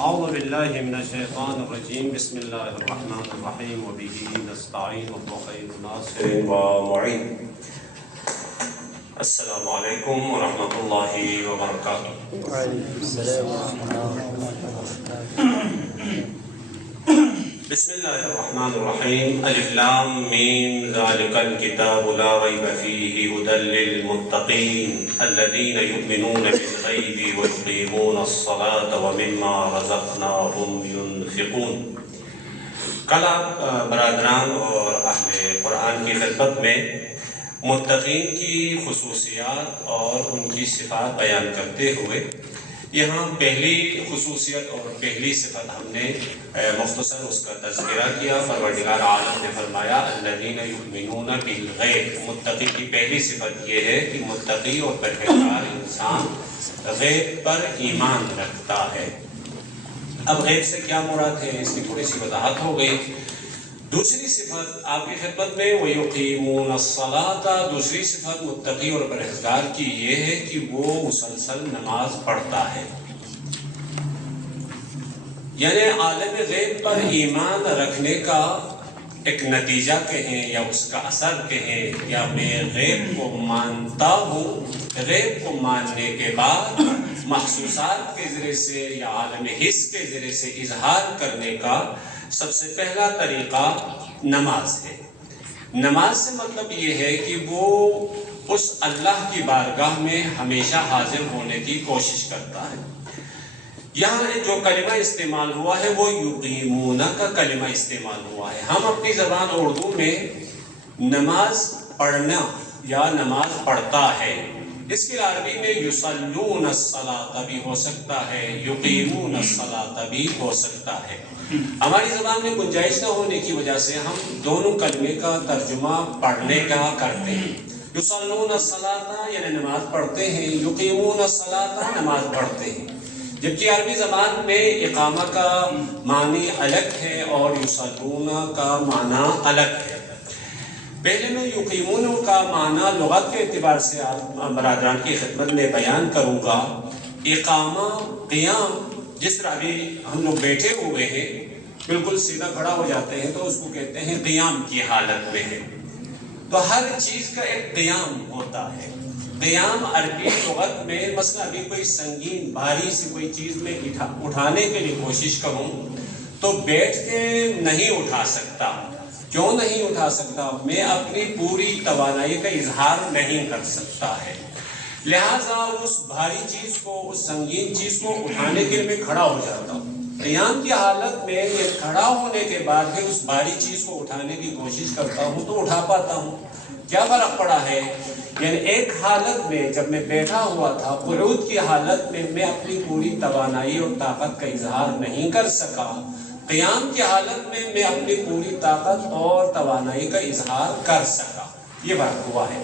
أعوذ بالله من الشيطان الرجيم بسم الله الرحمن الرحيم وبه نستعين وهو خير ناصر ومعين. السلام عليكم ورحمة الله وبركاته. وعليكم السلام ورحمة الله وبركاته. بسم الله الرحمن الرحيم. ألف لام ميم ذلك الكتاب لا ريب فيه هدى للمتقين الذين يؤمنون بالغيب ويقيمون الصلاة ومما رزقناهم ينفقون. کل آپ برادران اور اہل قرآن کی خدمت میں متقین کی خصوصیات اور ان کی صفات بیان کرتے ہوئے یہاں پہلی خصوصیت اور پہلی صفت ہم نے مختصر اس کا تذکرہ کیا. پروردگار عالم نے فرمایا الذین یؤمنون بالغیب. متقی کی پہلی صفت یہ ہے کہ متقی اور پرہیزگار انسان غیب پر ایمان رکھتا ہے. اب غیب سے کیا مراد ہے اس کی تھوڑی سی وضاحت ہو گئی. دوسری صفت آپ کی خدمت میں وَيُقِيمُونَ الصَّلَاةَ. دوسری صفت متقی اور پرہیزگار کی یہ ہے کہ وہ مسلسل نماز پڑھتا ہے. یعنی عالم غیب پر ایمان رکھنے کا ایک نتیجہ کہیں یا اس کا اثر کہیں یا میں غیب کو مانتا ہوں. غیب کو ماننے کے بعد محسوسات کے ذریعے سے یا عالم حس کے ذریعے سے اظہار کرنے کا سب سے پہلا طریقہ نماز ہے. نماز سے مطلب یہ ہے کہ وہ اس اللہ کی بارگاہ میں ہمیشہ حاضر ہونے کی کوشش کرتا ہے. یہاں جو کلمہ استعمال ہوا ہے وہ یقیمون کا کلمہ استعمال ہوا ہے. ہم اپنی زبان اردو میں نماز پڑھنا یا نماز پڑھتا ہے اس کی عربی میں یصلون الصلاۃ بھی ہو سکتا ہے, یقیمون الصلاۃ بھی ہو سکتا ہے. ہماری زبان میں گنجائش نہ ہونے کی وجہ سے ہم دونوں کلمے کا ترجمہ پڑھنے کا کرتے ہیں. یصلون الصلاۃ یعنی نماز پڑھتے ہیں, یقیمون الصلاۃ نماز پڑھتے ہیں. جبکہ عربی زبان میں اقامہ کا معنی الگ ہے اور یصلون کا معنی الگ ہے. پہلے میں یقیمون کا معنی لغت کے اعتبار سے برادران کی خدمت میں بیان کروں گا. اقامہ قیام, جس طرح ابھی ہم لوگ بیٹھے ہوئے ہیں بالکل سیدھا کھڑا ہو جاتے ہیں تو اس کو کہتے ہیں قیام کی حالت میں ہے. تو ہر چیز کا ایک قیام ہوتا ہے. قیام عربی لغت میں مثلا ابھی کوئی سنگین بھاری سی کوئی چیز میں اٹھانے کے لیے کوشش کروں تو بیٹھ کے نہیں اٹھا سکتا. کیوں نہیں اٹھا سکتا؟ میں اپنی پوری توانائی کا اظہار نہیں کر سکتا ہے. لہٰذا اس بھاری چیز کو, اس سنگین چیز کو اٹھانے کے لیے میں کھڑا ہو جاتا ہوں. قیام کی حالت میں یہ کھڑا ہونے کے بعد پھر اس بھاری چیز کو اٹھانے کی کوشش کرتا ہوں تو اٹھا پاتا ہوں. کیا فرق پڑا ہے؟ یعنی ایک حالت میں جب میں بیٹھا ہوا تھا قعود کی حالت میں اپنی پوری توانائی اور طاقت کا اظہار نہیں کر سکا. قیام کی حالت میں اپنی پوری طاقت اور توانائی کا اظہار کر سکا. یہ بات ہوا ہے.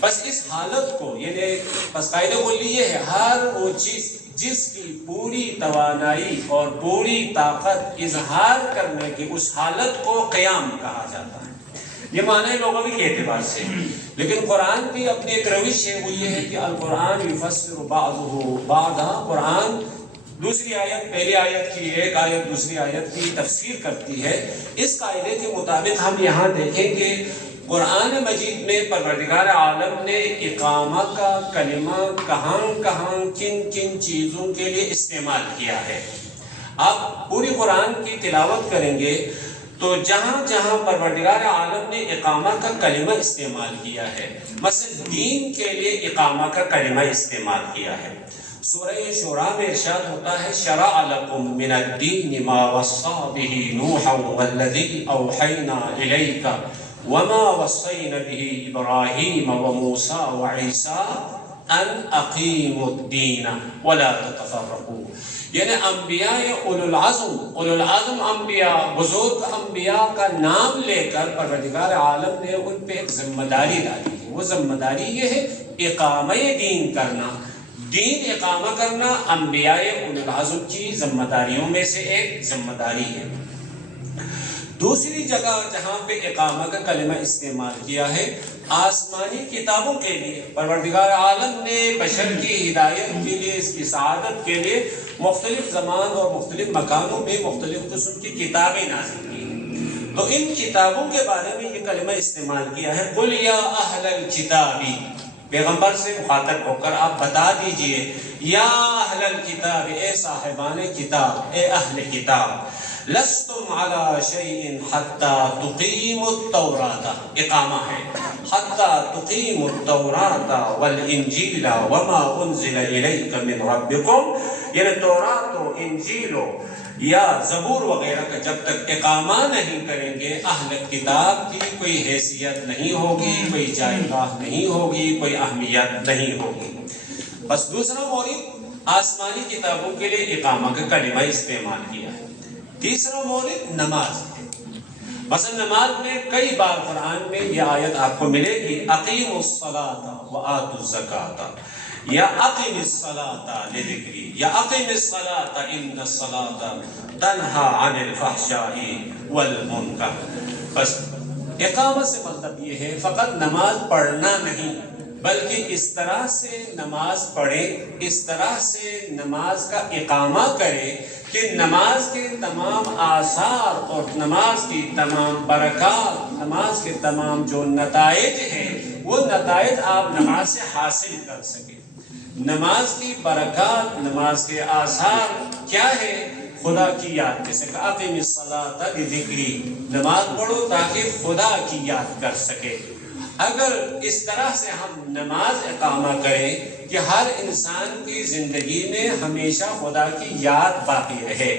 بس اس حالت کو یعنی بس قاعدہ کلی یہ ہے ہر وہ چیز جس کی پوری توانائی اور پوری طاقت اظہار کرنے کی اس حالت کو قیام کہا جاتا ہے. یہ معنی لغوی کے اعتبار سے. لیکن قرآن کی اپنی ایک روش ہے, وہ یہ ہے کہ القرآن یفسر بعضہ بعضا. قرآن دوسری آیت پہلی آیت کی ایک آیت دوسری آیت کی تفسیر کرتی ہے. اس قاعدے کے مطابق ہم یہاں دیکھیں کہ قرآن مجید میں پروردگار عالم نے اقامہ کا کلمہ کہاں کہاں کن کن چیزوں کے لیے استعمال کیا ہے. آپ پوری قرآن کی تلاوت کریں گے تو جہاں جہاں پروردگار عالم نے اقامہ کا کلمہ استعمال کیا ہے, مثلا دین کے لیے اقامہ کا کلمہ استعمال کیا ہے. سورہ شورى میں ارشاد ہوتا ہے شرع لکم من الدین ما وصى به نوحا والذی اوحینا الیک وما وصینا به ابراہیم وموسیٰ وعیسیٰ ان اقیموا الدین ولا تتفرقوا. یعنی انبیاء اولو العزم انبیاء, بزرگ انبیاء کا نام لے کر پروردگار عالم نے ان پہ ایک ذمہ داری ڈالی ہے. وہ ذمہ داری یہ ہے اقامہ دین کرنا. دین اقامہ کرنا انبیاء اولو العزم کی ذمہ داریوں میں سے ایک ذمہ داری ہے. دوسری جگہ جہاں پہ اقامہ کا کلمہ استعمال کیا ہے آسمانی کتابوں کے لیے پروردگار عالم نے بشر کی ہدایت کے لیے، اس کی سعادت کے لیے مختلف زمان اور مختلف مکانوں میں مختلف قسم کی کتابیں نازل کی ہیں۔ تو ان کتابوں کے بارے میں یہ کلمہ استعمال کیا ہے، قُلْ يَا أَهْلَ الْكِتَابِ، پیغمبر سے مخاطب ہو کر آپ بتا دیجئے، یا اہل الکتاب، اے صاحبان کتاب، اے اہل کتاب، لستم علی شیء حتی تقیموا التوراۃ، اقامہ ہے، حتی تقیموا التوراۃ والانجیل وما انزل الیک من ربکم، یعنی تورات و انجیل یا زبور وغیرہ کا جب تک اقامہ نہیں کریں گے، اہل کتاب کی کوئی حیثیت نہیں ہوگی، کوئی جائگاہ نہیں ہوگی، کوئی اہمیت نہیں ہوگی۔ بس دوسرا مورد، آسمانی کتابوں کے لیے اقامہ کا کلمہ استعمال کیا ہے۔ تیسرا مورد نماز ہے۔ مثلا نماز میں کئی بار قرآن میں یہ آیت آپ کو ملے گی، اقیموا الصلاۃ وآتوا الزکاۃ، یا اقم الصلاۃ لذکری، یا اقم الصلاۃ ان الصلاۃ تنہی عن الفحشاء والمنکر۔ بس اقامت سے مطلب یہ ہے فقط نماز پڑھنا نہیں، بلکہ اس طرح سے نماز پڑھے، اس طرح سے نماز کا اقامہ کرے کہ نماز کے تمام آثار اور نماز کی تمام برکات، نماز کے تمام جو نتائج ہیں، وہ نتائج آپ نماز سے حاصل کر سکیں۔ نماز کی برکات، نماز کے آثار کیا ہے؟ خدا کی یاد، جیسے کہ اقم الصلاۃ لذکری، نماز پڑھو تاکہ خدا کی یاد کر سکے۔ اگر اس طرح سے ہم نماز اقامہ کریں کہ ہر انسان کی زندگی میں ہمیشہ خدا کی یاد باقی رہے،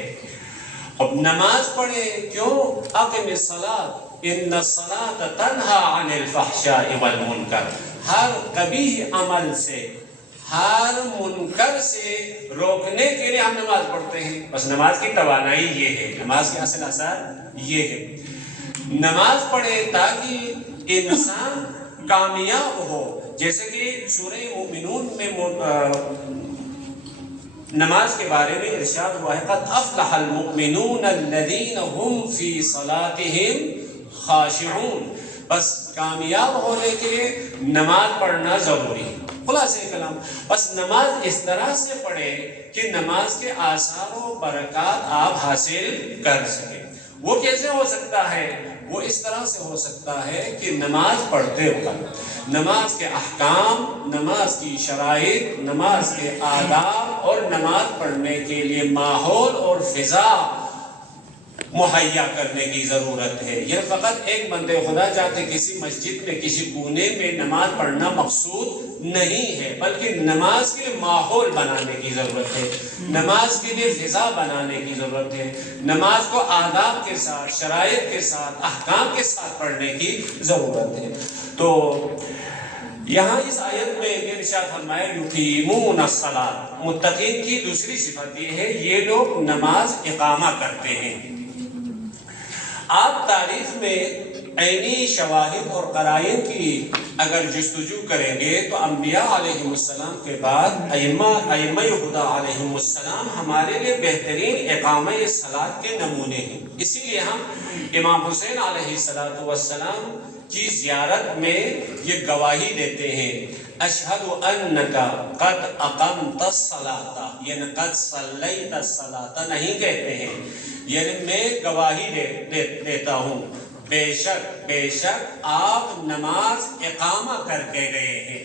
اب نماز پڑھے کیوں؟ اقم الصلاۃ ان الصلاۃ تنہی عن الفحشاء والمنکر، ہر قبیح عمل سے، ہر منکر سے روکنے کے لیے ہم نماز پڑھتے ہیں۔ بس نماز کی توانائی یہ ہے، نماز کے اصل اثر یہ ہے، نماز پڑھے تاکہ انسان کامیاب ہو۔ جیسے کہ سورہ مومنون میں نماز کے بارے میں ارشاد ہوا ہے، قد افلح المؤمنون الذین هم فی صلاتهم خاشعون۔ بس کامیاب ہونے کے لیے نماز پڑھنا ضروری ہے۔ خلاصہ کلام، بس نماز اس طرح سے پڑھے کہ نماز کے آثار و برکات آپ حاصل کر سکیں۔ وہ کیسے ہو سکتا ہے؟ وہ اس طرح سے ہو سکتا ہے کہ نماز پڑھتے وقت نماز کے احکام، نماز کی شرائط، نماز کے آداب اور نماز پڑھنے کے لیے ماحول اور فضا مہیا کرنے کی ضرورت ہے۔ یہ فقط ایک بندے خدا چاہتے کسی مسجد میں کسی کونے میں نماز پڑھنا مقصود نہیں ہے، بلکہ نماز کے لیے ماحول بنانے کی ضرورت ہے، نماز کے لیے فضا بنانے کی ضرورت ہے، نماز کو آداب کے ساتھ، شرائط کے ساتھ، احکام کے ساتھ پڑھنے کی ضرورت ہے۔ تو یہاں اس آیت میں یہ ارشاد فرمایا یقیمون الصلاۃ، متقین کی دوسری صفت یہ ہے یہ لوگ نماز اقامہ کرتے ہیں۔ آپ تاریخ میں عینی شواہد اور قرائن کی اگر جستجو کریں گے تو انبیاء علیہ السلام کے بعد ائمہ خدا علیہ السلام ہمارے لیے بہترین اقامہ صلاۃ کے نمونے ہیں۔ اسی لیے ہم امام حسین علیہ السلام کی زیارت میں یہ گواہی دیتے ہیں، اشہد انک قد اقمت الصلاۃ، یعنی قد صلیت الصلاۃ نہیں کہتے ہیں، یعنی میں گواہی دیتا ہوں بے شک آپ نماز اقامہ کر کے گئے ہیں۔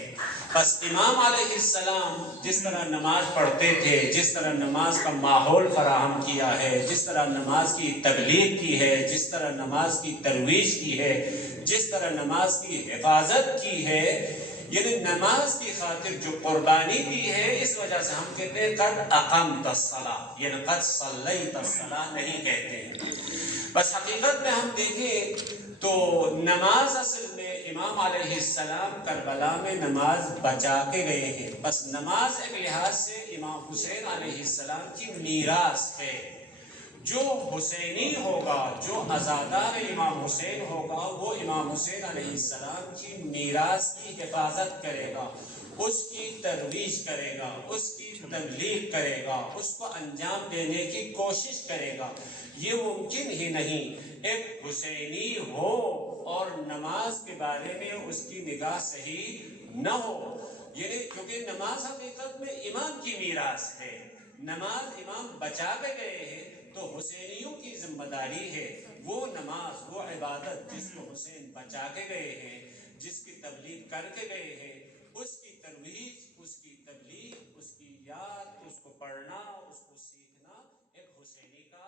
بس امام علیہ السلام جس طرح نماز پڑھتے تھے، جس طرح نماز کا ماحول فراہم کیا ہے، جس طرح نماز کی تبلیغ کی ہے، جس طرح نماز کی ترویج کی ہے، جس طرح نماز کی حفاظت کی ہے، یعنی نماز کی خاطر جو قربانی دی ہے، اس وجہ سے ہم کہتے ہیں قد اقمت الصلاۃ، یعنی قد صلیت الصلاۃ نہیں کہتے ہیں۔ بس حقیقت میں ہم دیکھیں تو نماز اصل میں امام علیہ السلام کربلا میں نماز بچا کے گئے ہیں۔ بس نماز ایک لحاظ سے امام حسین علیہ السلام کی میراث ہے، جو حسینی ہوگا، جو عزادار امام حسین ہوگا، وہ امام حسین علیہ السلام کی میراث کی حفاظت کرے گا، اس کی ترویج کرے گا، اس کی تبلیغ کرے گا، اس کو انجام دینے کی کوشش کرے گا، یہ ممکن ہی نہیں ایک حسینی ہو اور نماز کے بارے میں اس کی نگاہ صحیح نہ ہو۔ یعنی کیونکہ نماز حقیقت میں امام کی میراث ہے، نماز امام بچا کے گئے ہیں، تو حسینیوں کی ذمہ داری ہے وہ نماز، وہ عبادت جس کو حسین بچا کے گئے ہیں، جس کی تبلیغ کر کے گئے ہیں، اس کی ترویج، اس کی تبلیغ، اس کی یاد، اس کو پڑھنا، اس کو سیکھنا ایک حسینی کا